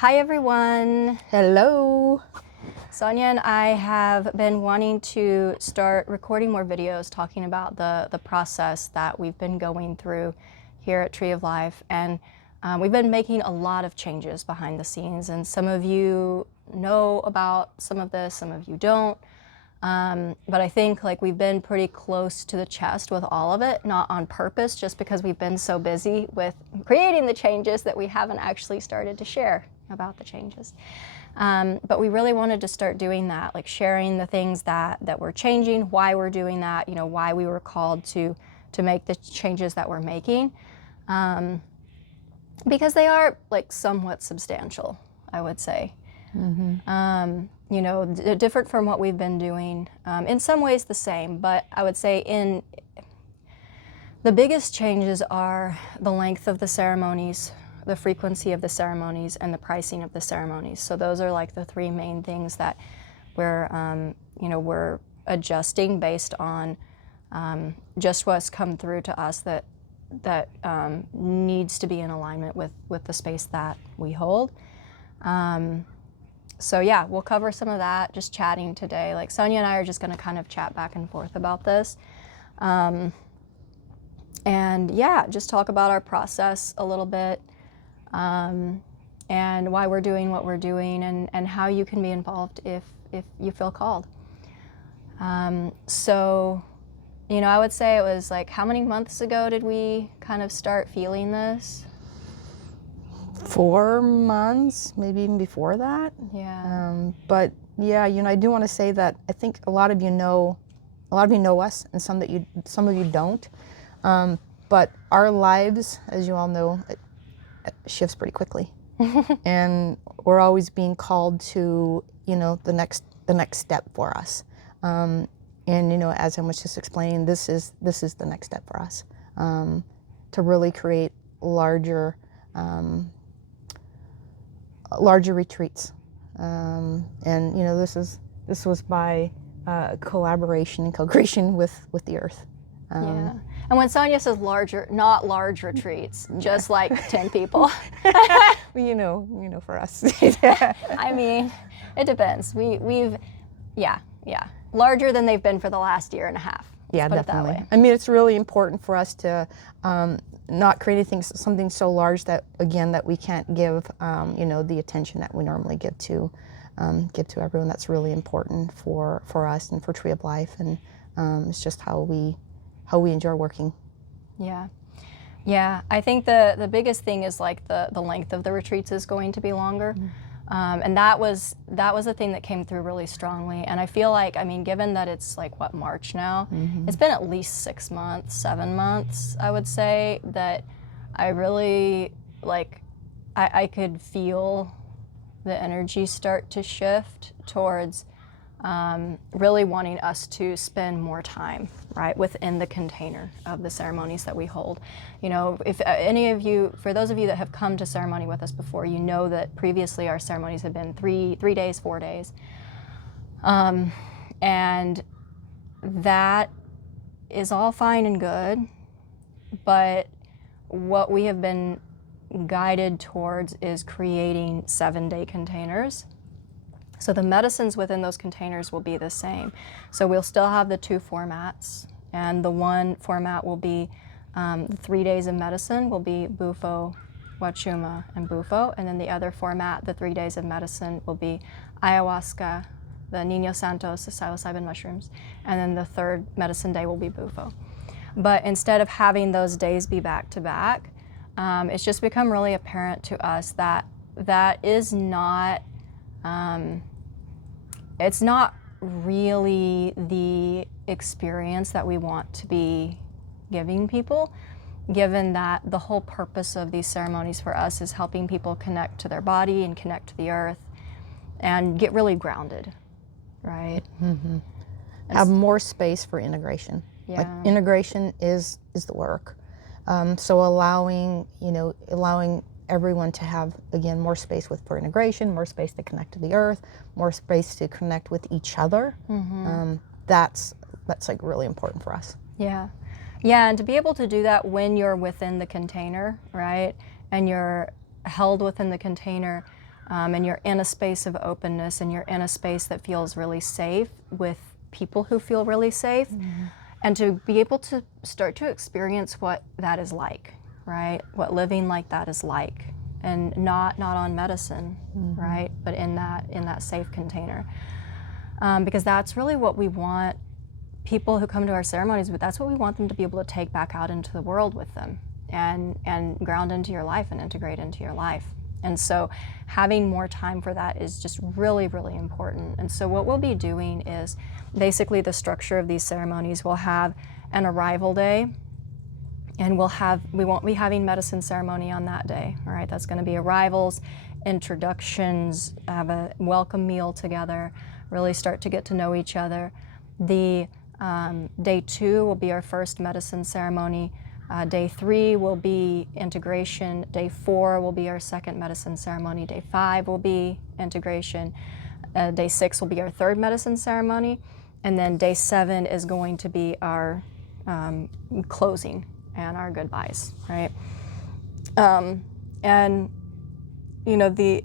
Hi everyone. Hello. Sonia and I have been wanting to start recording more videos talking about the process that we've been going through here at Tree of Life. And we've been making a lot of changes behind the scenes, and some of you know about some of this, some of you don't. But I think we've been pretty close to the chest with all of it, not on purpose, just because we've been so busy with creating the changes that we haven't actually started to share about the changes. But we really wanted to start doing that, sharing the things that we're changing, why we're doing that, why we were called to make the changes that we're making. Because they are somewhat substantial, I would say. Mm-hmm. Different from what we've been doing. In some ways the same, but I would say the biggest changes are the length of the ceremonies, the frequency of the ceremonies, and the pricing of the ceremonies. So those are the three main things that we're adjusting based on just what's come through to us that needs to be in alignment with the space that we hold. So yeah, we'll cover some of that, just chatting today. Sonia and I are just going to kind of chat back and forth about this. And yeah, just talk about our process a little bit, and why we're doing what we're doing, and how you can be involved if you feel called. So, I would say it was how many months ago did we kind of start feeling this? 4 months, maybe even before that. Yeah. But yeah, I do want to say that I think a lot of you know us, and some of you don't. But our lives, as you all know, it shifts pretty quickly, and we're always being called to the next step for us. And as I was just explaining, this is the next step for us, to really create larger retreats, and this was by collaboration and co-creation with the earth. Yeah. And when Sonia says larger, not large retreats, just 10 people. For us. I mean, it depends. We've larger than they've been for the last year and a half. Yeah, put definitely. It that way. I mean, it's really important for us to not create something so large that we can't give the attention that we normally give to everyone. That's really important for us and for Tree of Life, and it's just how we enjoy working. Yeah. I think the biggest thing is the length of the retreats is going to be longer. Mm-hmm. And that was the thing that came through really strongly. And I feel given that it's March now, mm-hmm. It's been at least 6 months, 7 months, I would say, that I really I could feel the energy start to shift towards really wanting us to spend more time, right, within the container of the ceremonies that we hold. If any of you, for those of you that have come to ceremony with us before, you know that previously our ceremonies have been 3 days, 4 days. And that is all fine and good, but what we have been guided towards is creating 7-day containers. So the medicines within those containers will be the same. So we'll still have the 2 formats, and the one format will be the 3 days of medicine will be Bufo, Wachuma, and Bufo, and then the other format, the 3 days of medicine, will be ayahuasca, the Niño Santos, the psilocybin mushrooms, and then the third medicine day will be Bufo. But instead of having those days be back to back, it's just become really apparent to us that is not it's not really the experience that we want to be giving people, given that the whole purpose of these ceremonies for us is helping people connect to their body and connect to the earth and get really grounded, right? Mm-hmm. Have more space for integration. Yeah. Integration is the work. So allowing everyone to have, again, more space for integration, more space to connect to the earth, more space to connect with each other. Mm-hmm. That's really important for us. Yeah, and to be able to do that when you're within the container, right, and you're held within the container, and you're in a space of openness, and you're in a space that feels really safe with people who feel really safe, and to be able to start to experience what that is like, right? What living like that is like, and not on medicine, right? But in that safe container, because that's really what we want people who come to our ceremonies, but that's what we want them to be able to take back out into the world with them, and ground into your life and integrate into your life. And so having more time for that is just really, really important. And so what we'll be doing is basically the structure of these ceremonies. We'll have an arrival day, and we won't be having medicine ceremony on that day. All right, that's going to be arrivals, introductions, have a welcome meal together, really start to get to know each other. The day 2 will be our first medicine ceremony. Day 3 will be integration. Day 4 will be our second medicine ceremony. Day 5 will be integration. Day 6 will be our third medicine ceremony. And then day 7 is going to be our closing and our goodbyes, right? And, you know, the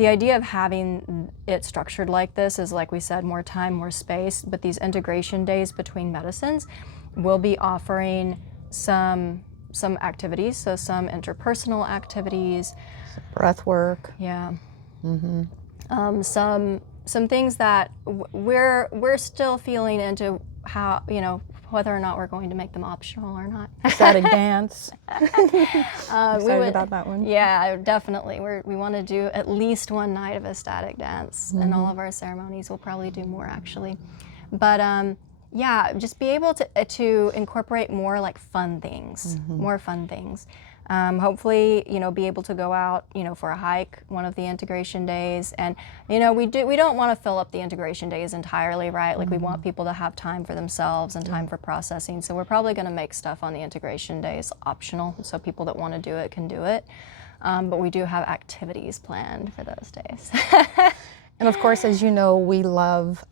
idea of having it structured like this is, like we said, more time, more space. But these integration days between medicines, we'll be offering some activities, so some interpersonal activities, Breath work. yeah, some things that we're still feeling into, how, you know, whether or not we're going to make them optional or not. Static dance. We Excited about that one. Yeah, definitely. We want to do at least one night of a static dance in all of our ceremonies. We'll probably do more, actually, but yeah, just be able to incorporate more like fun things, more fun things. Hopefully, you know, be able to go out, you know, for a hike one of the integration days. And, you know, we don't want to fill up the integration days entirely, right? Like we want people to have time for themselves and time for processing. So we're probably going to make stuff on the integration days optional, so people that want to do it can do it. But we do have activities planned for those days. And of course, as you know, we love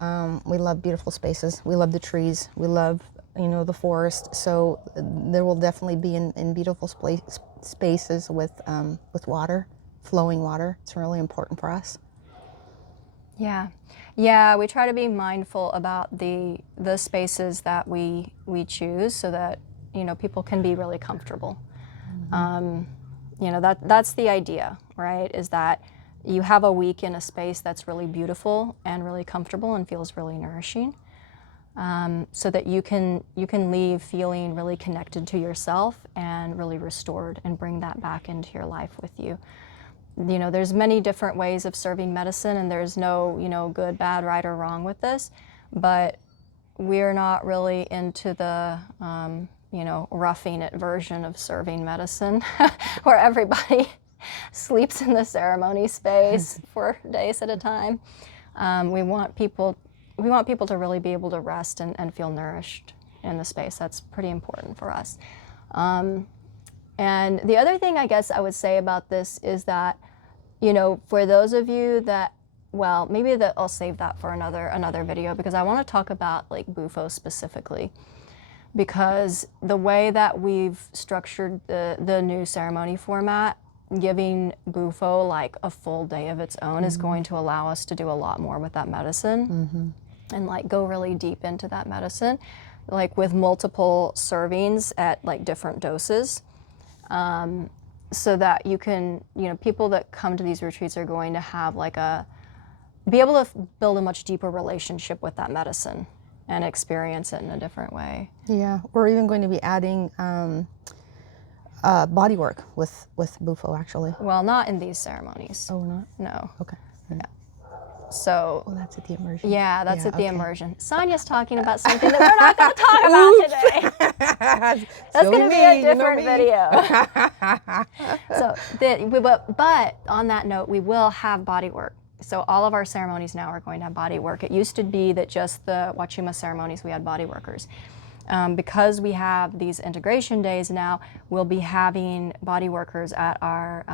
beautiful spaces. We love the trees. We love, you know, the forest. So there will definitely be in beautiful spaces with water, flowing water. It's really important for us. Yeah, yeah. We try to be mindful about the spaces that we choose, so that, you know, people can be really comfortable. You know, that's the idea, right? Is that you have a week in a space that's really beautiful and really comfortable and feels really nourishing, so that you can leave feeling really connected to yourself and really restored, and bring that back into your life with you. You know, there's many different ways of serving medicine, and there's no, you know, good, bad, right, or wrong with this, but we're not really into the you know, roughing it version of serving medicine where everybody sleeps in the ceremony space for days at a time. We want people to really be able to rest and feel nourished in the space. That's pretty important for us. And the other thing I guess I would say about this is that, you know, for those of you that, well, maybe I'll save that for another video, because I want to talk about like Bufo specifically, because the way that we've structured the new ceremony format, giving Bufo like a full day of its own is going to allow us to do a lot more with that medicine, and like go really deep into that medicine, like with multiple servings at like different doses, so that you can, you know, people that come to these retreats are going to have like be able to build a much deeper relationship with that medicine and experience it in a different way. Yeah, we're even going to be adding body work with Bufo, actually. Well, not in these ceremonies. Oh, not? No. Okay. Yeah. So. Oh, that's at the immersion. Yeah, that's at the immersion. Sonia's talking about something that we're not going to talk about today. That's going to be a different video. So, but on that note, we will have body work. So all of our ceremonies now are going to have body work. It used to be that just the Wachuma ceremonies, we had body workers. Because we have these integration days now, we'll be having body workers at our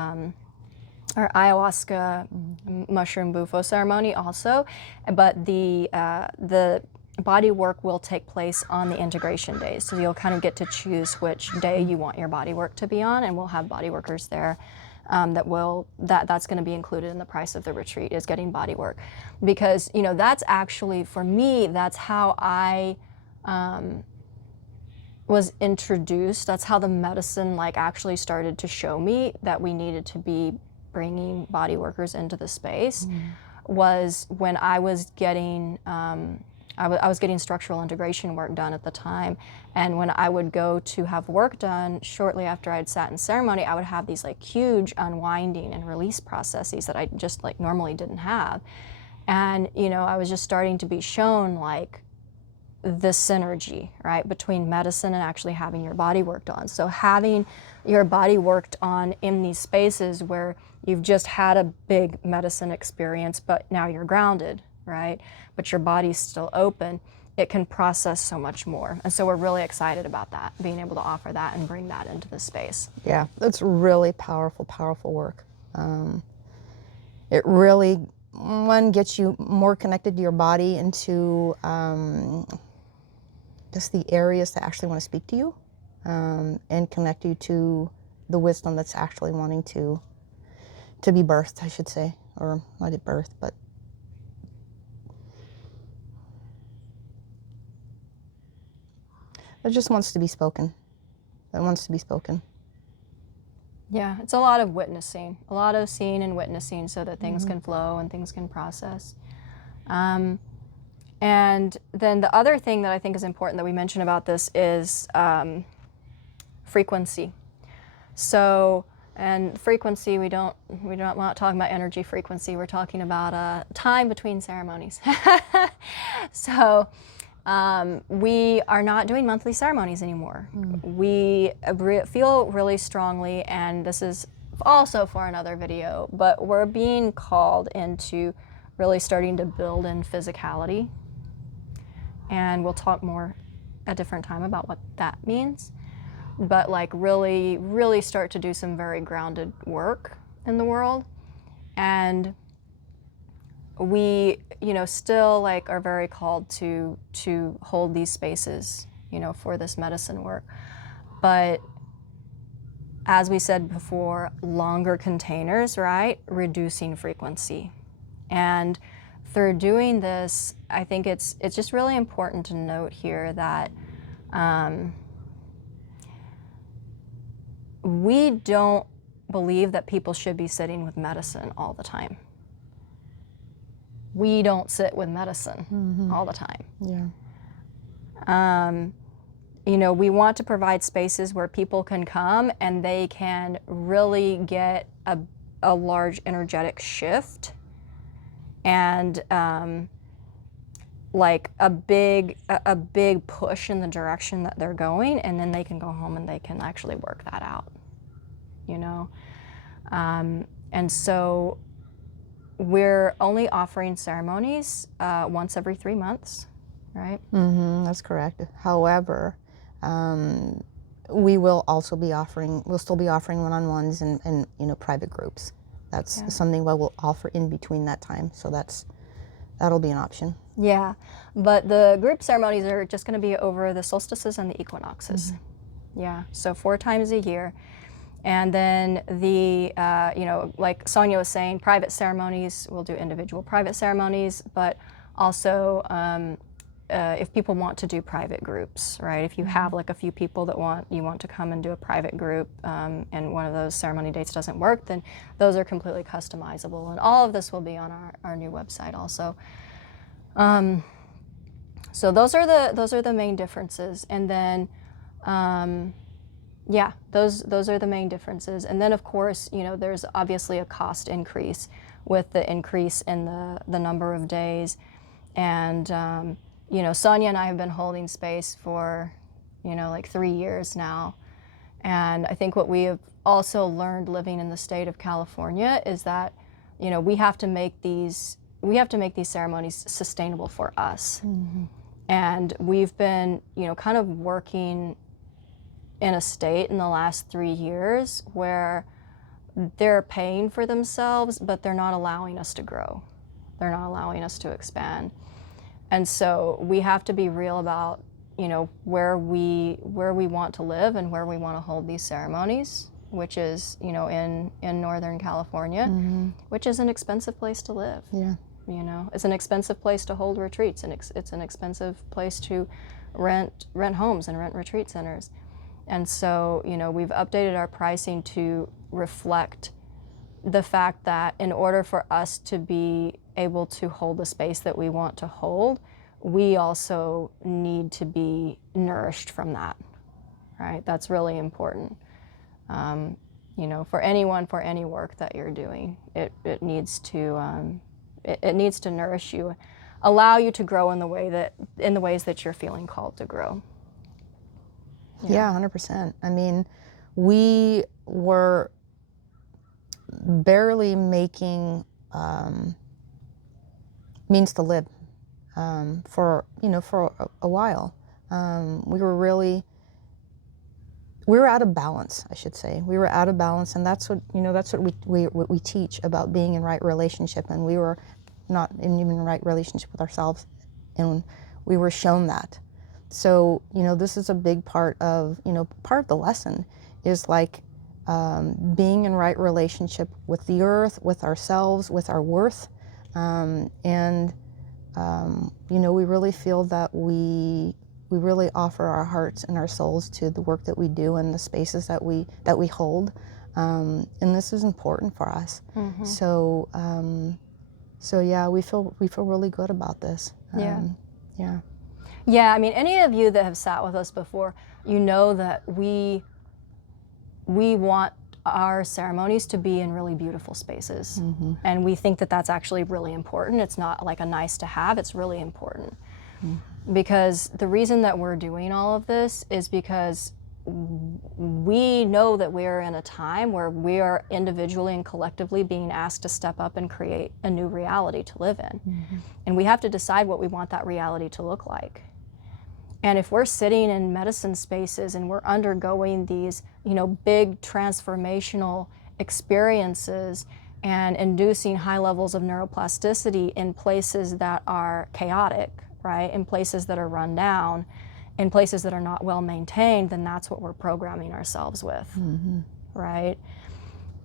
ayahuasca mushroom Bufo ceremony also, but the body work will take place on the integration days. So you'll kind of get to choose which day you want your body work to be on, and we'll have body workers there that's going to be included in the price of the retreat, is getting body work, because that's actually, for me, that's how I was introduced. That's how the medicine actually started to show me that we needed to be bringing body workers into the space. Was when I was getting I was getting structural integration work done at the time, and when I would go to have work done shortly after I'd sat in ceremony, I would have these huge unwinding and release processes that I just normally didn't have. And I was just starting to be shown this synergy, right, between medicine and actually having your body worked on. So having your body worked on in these spaces where you've just had a big medicine experience, but now you're grounded, right, but your body's still open, it can process so much more. And so we're really excited about that, being able to offer that and bring that into the space. Yeah, that's really powerful, powerful work. It really, one, gets you more connected to your body and to just the areas that actually want to speak to you, and connect you to the wisdom that's actually wanting to be birthed, I should say, or not birthed, but it just wants to be spoken. It wants to be spoken. Yeah, it's a lot of witnessing, a lot of seeing and witnessing so that things can flow and things can process. And then the other thing that I think is important that we mention about this is frequency. So, and frequency, we're not talking about energy frequency, we're talking about time between ceremonies. So, we are not doing monthly ceremonies anymore. We feel really strongly, and this is also for another video, but we're being called into really starting to build in physicality. And we'll talk more a different time about what that means. But really, really start to do some very grounded work in the world. And we, still are very called to hold these spaces, for this medicine work. But as we said before, longer containers, right? Reducing frequency. And through doing this, I think it's just really important to note here that we don't believe that people should be sitting with medicine all the time. We don't sit with medicine all the time. Yeah. We want to provide spaces where people can come and they can really get a large energetic shift and a big push in the direction that they're going, and then they can go home and they can actually work that out, and so we're only offering ceremonies once every 3 months, right? That's correct. However, we will also be offering, we'll still be offering one-on-ones and private groups. That's something we'll offer in between that time. So that'll be an option. Yeah, but the group ceremonies are just going to be over the solstices and the equinoxes. Yeah, so 4 times a year. And then the, like Sonia was saying, private ceremonies, we'll do individual private ceremonies, but also if people want to do private groups, right? If you have a few people that you want to come and do a private group, and one of those ceremony dates doesn't work, then those are completely customizable. And all of this will be on our new website also. So those are the main differences. And then, yeah, those are the main differences. And then of course, there's obviously a cost increase with the increase in the number of days. And, Sonia and I have been holding space for, 3 years now. And I think what we have also learned living in the state of California is that, we have to make these ceremonies sustainable for us. And we've been, kind of working in a state in the last 3 years where they're paying for themselves, but they're not allowing us to grow. They're not allowing us to expand. And so we have to be real about, where we want to live and where we want to hold these ceremonies. which is, you know, in Northern California, which is an expensive place to live. Yeah. You know, it's an expensive place to hold retreats, and it's an expensive place to rent homes and rent retreat centers. And so, you know, we've updated our pricing to reflect the fact that in order for us to be able to hold the space that we want to hold, we also need to be nourished from that, right? That's really important. You know, for anyone, for any work that you're doing, it needs to it needs to nourish you, allow you to grow in the ways that you're feeling called to grow. Yeah, 100%. I mean, we were barely making means to live for a while. We were out of balance, I should say. We were out of balance, and that's what we teach about being in right relationship. And we were not even in right relationship with ourselves, and we were shown that. So, you know, this is a big part of the lesson is like being in right relationship with the earth, with ourselves, with our worth, and you know, we really feel that we really offer our hearts and our souls to the work that we do and the spaces that we hold, and this is important for us. So yeah, we feel really good about this. Yeah, I mean, any of you that have sat with us before, you know that we want our ceremonies to be in really beautiful spaces. And we think that that's actually really important. It's not like a nice to have, it's really important. Because the reason that we're doing all of this is because we know that we're in a time where we are individually and collectively being asked to step up and create a new reality to live in. And we have to decide what we want that reality to look like. And if we're sitting in medicine spaces and we're undergoing these, you know, big transformational experiences and inducing high levels of neuroplasticity in places that are chaotic, right, in places that are run down, in places that are not well maintained, then that's what we're programming ourselves with, right?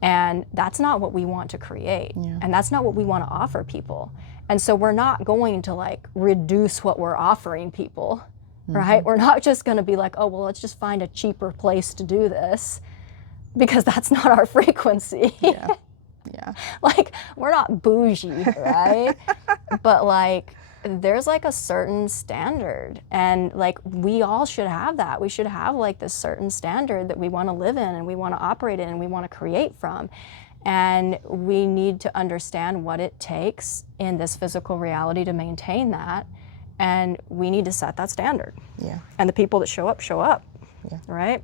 And that's not what we want to create. And that's not what we want to offer people. And so we're not going to like reduce what we're offering people, right? We're not just going to be like, oh, well, let's just find a cheaper place to do this, because that's not our frequency. Like, we're not bougie, right? But like, there's like a certain standard, and like we all should have that. We should have like this certain standard that we want to live in and we want to operate in and we want to create from. And we need to understand what it takes in this physical reality to maintain that. And we need to set that standard. And the people that show up, right?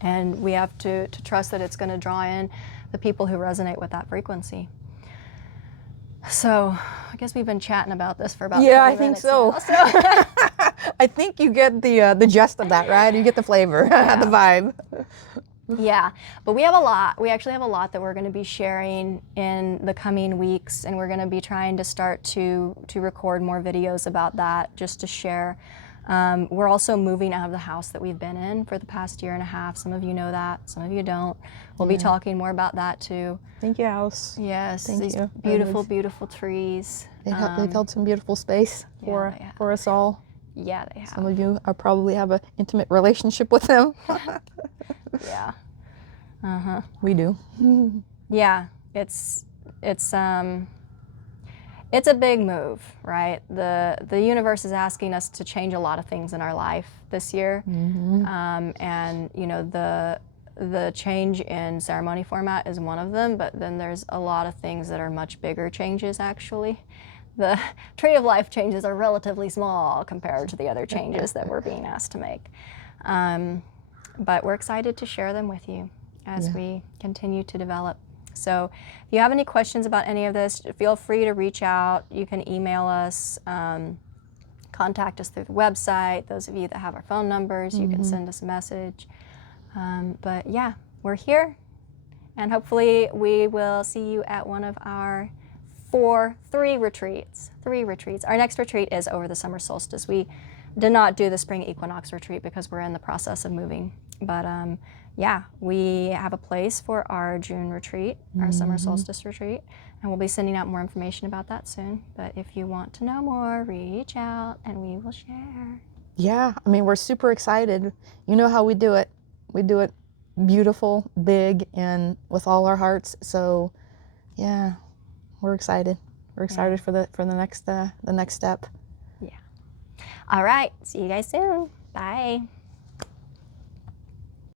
And we have to trust that it's going to draw in the people who resonate with that frequency. So I guess we've been chatting about this for about 20 I think minutes so. now, I think you get the gist of that, right? You get the flavor, the vibe. Yeah, but we have a lot. We actually have a lot that we're going to be sharing in the coming weeks, and we're going to be trying to start to record more videos about that, just to share. We're also moving out of the house that we've been in for the past year and a half. Some of you know that, some of you don't. We'll be talking more about that too. Thank you, house. Yes, Thank these you. beautiful, beautiful trees. They've held some beautiful space for us all. Yeah, they have. Some of you probably have an intimate relationship with them. Yeah. We do. Yeah, it's a big move, right? The universe is asking us to change a lot of things in our life this year, and you know, the change in ceremony format is one of them, but then there's a lot of things that are much bigger changes. Actually, the tree of life changes are relatively small compared to the other changes that we're being asked to make, but we're excited to share them with you as we continue to develop. So if you have any questions about any of this, feel free to reach out. You can email us, contact us through the website. Those of you that have our phone numbers, you can send us a message. But yeah, we're here, and hopefully we will see you at one of our three retreats. Our next retreat is over the summer solstice. We did not do the spring equinox retreat because we're in the process of moving. But yeah, we have a place for our June retreat, our summer solstice retreat, and we'll be sending out more information about that soon. But if you want to know more, reach out and we will share. Yeah, I mean, we're super excited. You know how we do it. We do it beautiful, big, and with all our hearts. So, yeah, we're excited. We're excited for the next step. Yeah. All right. See you guys soon. Bye.